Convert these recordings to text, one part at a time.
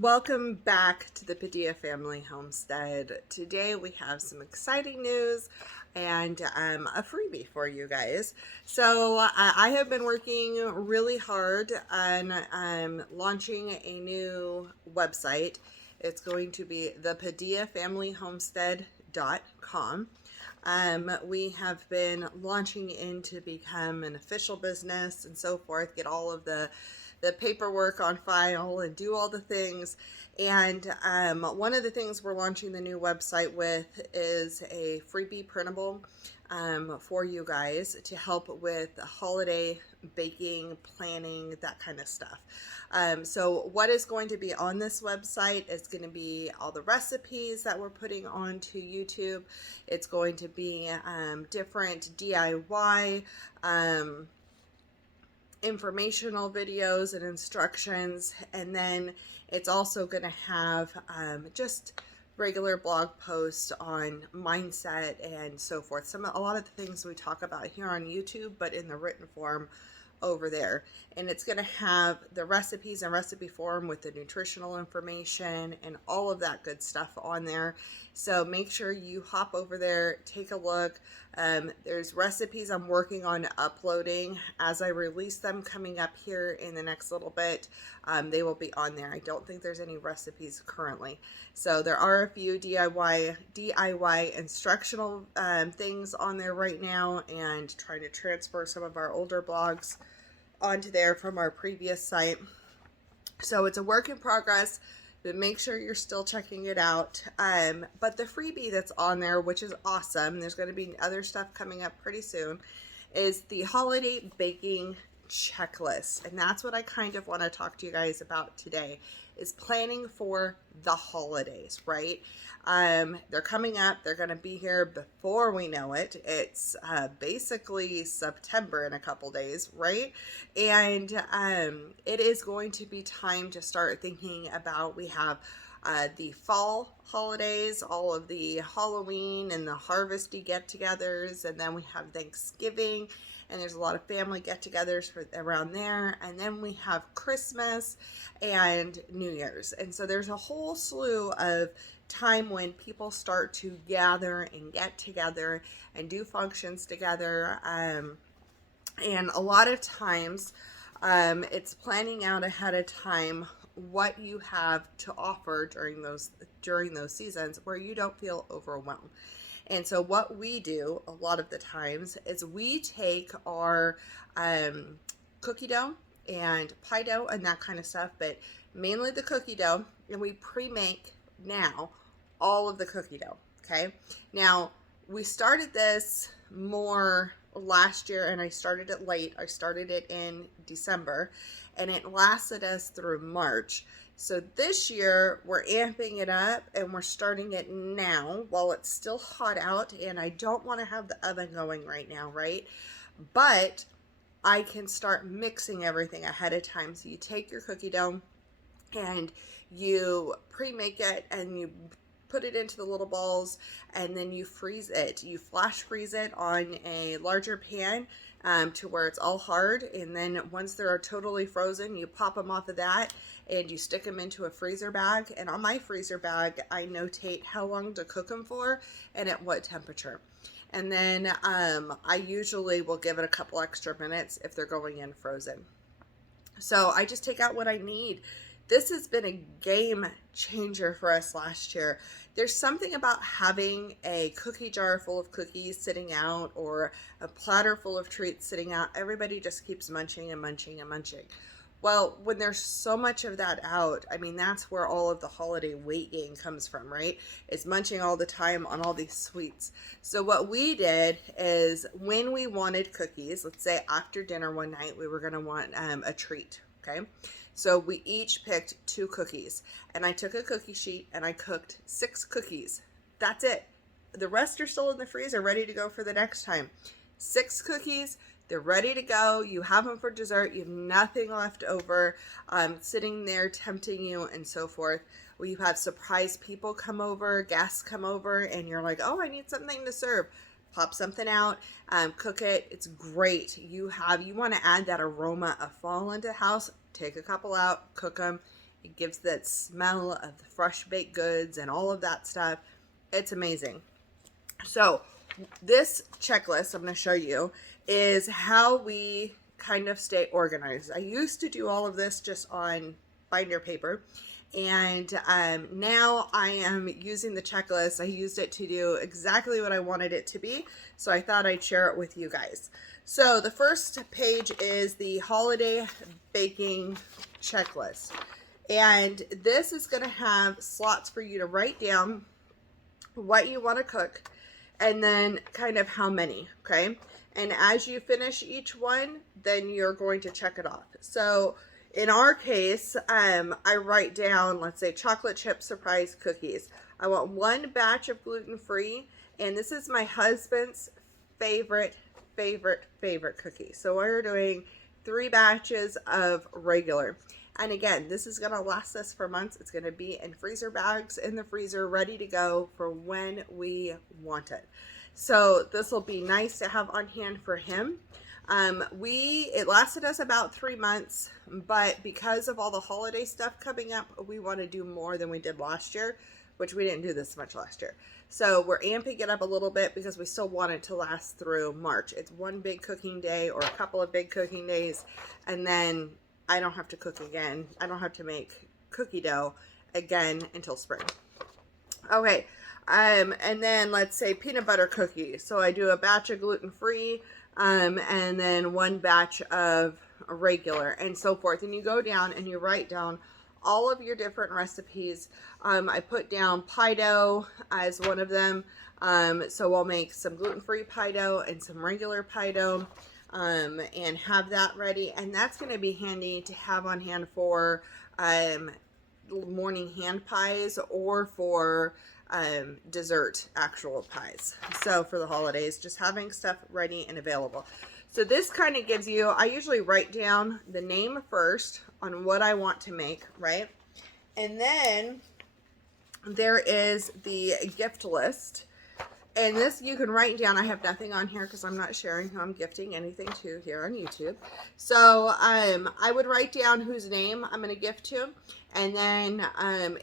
Welcome back to the Padilla Family Homestead. Today we have some exciting news and a freebie for you guys. So I have been working really hard on launching a new website. It's going to be the PadillaFamilyHomestead.com. We have been launching in to become an official business and so forth, get all of the paperwork on file and do all the things. And one of the things we're launching the new website with is a freebie printable for you guys to help with holiday baking, planning, that kind of stuff. So what is going to be on this website is going to be all the recipes that we're putting onto YouTube. It's going to be different DIY informational videos and instructions, and then it's also going to have just regular blog posts on mindset and so forth. A lot of the things we talk about here on YouTube, but in the written form over there. And it's going to have the recipes and recipe form with the nutritional information and all of that good stuff on there. So make sure you hop over there, take a look. There's recipes I'm working on uploading as I release them coming up here in the next little bit. They will be on there. I don't think there's any recipes currently. So there are a few DIY instructional things on there right now, and trying to transfer some of our older blogs onto there from our previous site. So it's a work in progress, but make sure you're still checking it out. But the freebie that's on there, which is awesome, there's going to be other stuff coming up pretty soon, is the holiday baking checklist. And that's what I kind of want to talk to you guys about today, is planning for the holidays, right? They're coming up. They're going to be here before we know it. It's basically September in a couple days, right? And it is going to be time to start thinking about, we have the fall holidays, all of the Halloween and the harvesty get-togethers, and then we have Thanksgiving, and there's a lot of family get-togethers for around there, and then we have Christmas and New Year's. And so there's a whole slew of time when people start to gather and get together and do functions together, and a lot of times it's planning out ahead of time what you have to offer during those seasons where you don't feel overwhelmed. And so what we do a lot of the times is we take our cookie dough and pie dough and that kind of stuff, but mainly the cookie dough, and we pre-make now all of the cookie dough. Okay, now we started this more last year, and I started it late. I started it in December, and it lasted us through March. So this year we're amping it up, and we're starting it now while it's still hot out, and I don't want to have the oven going right now, right? But I can start mixing everything ahead of time. So you take your cookie dough and you pre-make it, and you put it into the little balls, and then you freeze it. You flash freeze it on a larger pan to where it's all hard, and then once they're totally frozen, you pop them off of that and you stick them into a freezer bag. And on my freezer bag, I notate how long to cook them for and at what temperature. And then I usually will give it a couple extra minutes if they're going in frozen. So I just take out what I need. This has been a game changer for us last year. There's something about having a cookie jar full of cookies sitting out, or a platter full of treats sitting out. Everybody just keeps munching and munching and munching. Well, when there's so much of that out, I mean, that's where all of the holiday weight gain comes from, right? It's munching all the time on all these sweets. So what we did is, when we wanted cookies, let's say after dinner one night, we were going to want a treat, okay? So we each picked 2 cookies, and I took a cookie sheet and I cooked 6 cookies. That's it. The rest are still in the freezer, ready to go for the next time. 6 cookies, they're ready to go. You have them for dessert. You have nothing left over, sitting there tempting you and so forth. Well, you have surprise people come over, guests come over, and you're like, oh, I need something to serve. Pop something out, cook it. It's great. You want to add that aroma of fall into the house. Take a couple out, cook them. It gives that smell of the fresh baked goods and all of that stuff. It's amazing. So this checklist I'm going to show you is how we kind of stay organized. I used to do all of this just on binder paper, and now I am using the checklist. I used it to do exactly what I wanted it to be, so I thought I'd share it with you guys. So the first page is the holiday baking checklist, and this is going to have slots for you to write down what you want to cook and then kind of how many, okay? And as you finish each one, then you're going to check it off. So in our case, I write down, let's say, chocolate chip surprise cookies. I want one batch of gluten-free, and this is my husband's favorite cookie. So we're doing 3 batches of regular. And again, this is going to last us for months. It's going to be in freezer bags in the freezer, ready to go for when we want it. So this will be nice to have on hand for him. It lasted us about 3 months, but because of all the holiday stuff coming up, we want to do more than we did last year, which we didn't do this much last year. So we're amping it up a little bit because we still want it to last through March. It's one big cooking day or a couple of big cooking days, and then I don't have to cook again. I don't have to make cookie dough again until spring. Okay, and then let's say peanut butter cookies. So I do a batch of gluten-free, and then one batch of regular, and so forth. And you go down and you write down all of your different recipes. I put down pie dough as one of them. So we'll make some gluten-free pie dough and some regular pie dough. And have that ready, and that's going to be handy to have on hand for morning hand pies or for dessert actual pies. So for the holidays, just having stuff ready and available. So this kind of gives you, I usually write down the name first on what I want to make, right? And then there is the gift list. And this you can write down. I have nothing on here because I'm not sharing who I'm gifting anything to here on YouTube. So I would write down whose name I'm going to gift to. And then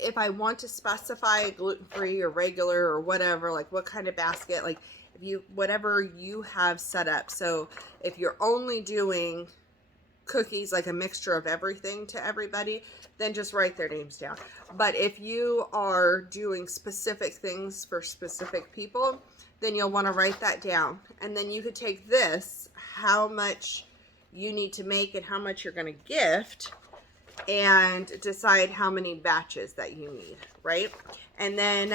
if I want to specify gluten-free or regular or whatever, like what kind of basket, like if you, whatever you have set up. So if you're only doing cookies, like a mixture of everything to everybody, then just write their names down. But if you are doing specific things for specific people, then you'll want to write that down. And then you could take this, how much you need to make and how much you're going to gift, and decide how many batches that you need, right? And then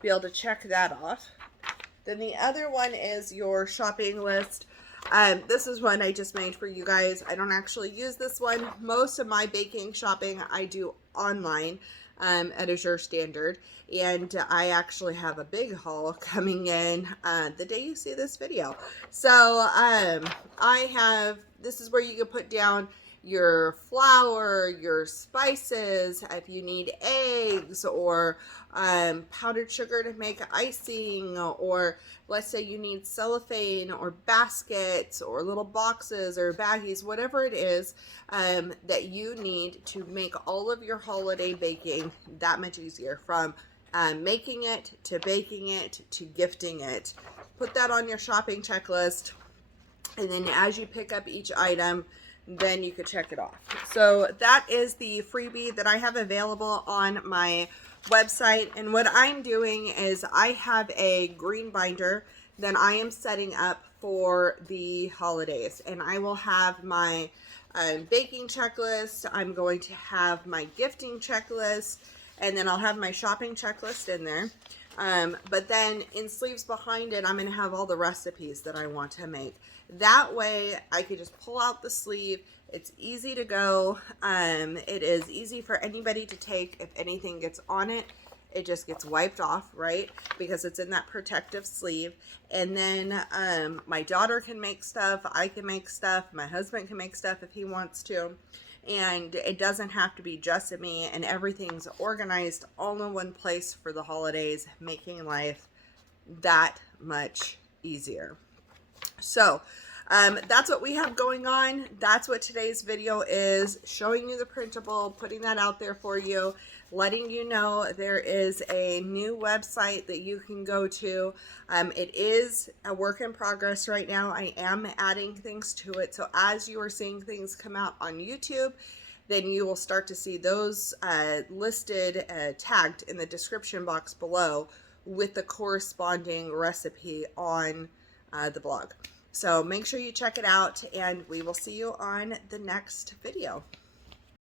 be able to check that off. Then the other one is your shopping list. This is one I just made for you guys. I don't actually use this one. Most of my baking shopping I do online at Azure Standard, and I actually have a big haul coming in the day you see this video. So this is where you can put down your flour, your spices, if you need eggs or powdered sugar to make icing, or let's say you need cellophane or baskets or little boxes or baggies, whatever it is that you need to make all of your holiday baking that much easier, from making it to baking it to gifting it. Put that on your shopping checklist, and then as you pick up each item, then you could check it off. So that is the freebie that I have available on my website. And what I'm doing is I have a green binder that I am setting up for the holidays, and I will have my baking checklist. I'm going to have my gifting checklist, and then I'll have my shopping checklist in there. But then in sleeves behind it, I'm going to have all the recipes that I want to make. That way I could just pull out the sleeve. It's easy to go. It is easy for anybody to take. If anything gets on it, it just gets wiped off, right? Because it's in that protective sleeve. And then my daughter can make stuff. I can make stuff. My husband can make stuff if he wants to. And it doesn't have to be just me, and everything's organized all in one place for the holidays, making life that much easier. So That's what we have going on. That's what today's video is, showing you the printable, putting that out there for you, letting you know there is a new website that you can go to. It is a work in progress right now. I am adding things to it. So as you are seeing things come out on YouTube, then you will start to see those listed, tagged in the description box below with the corresponding recipe on the blog. So make sure you check it out, and we will see you on the next video.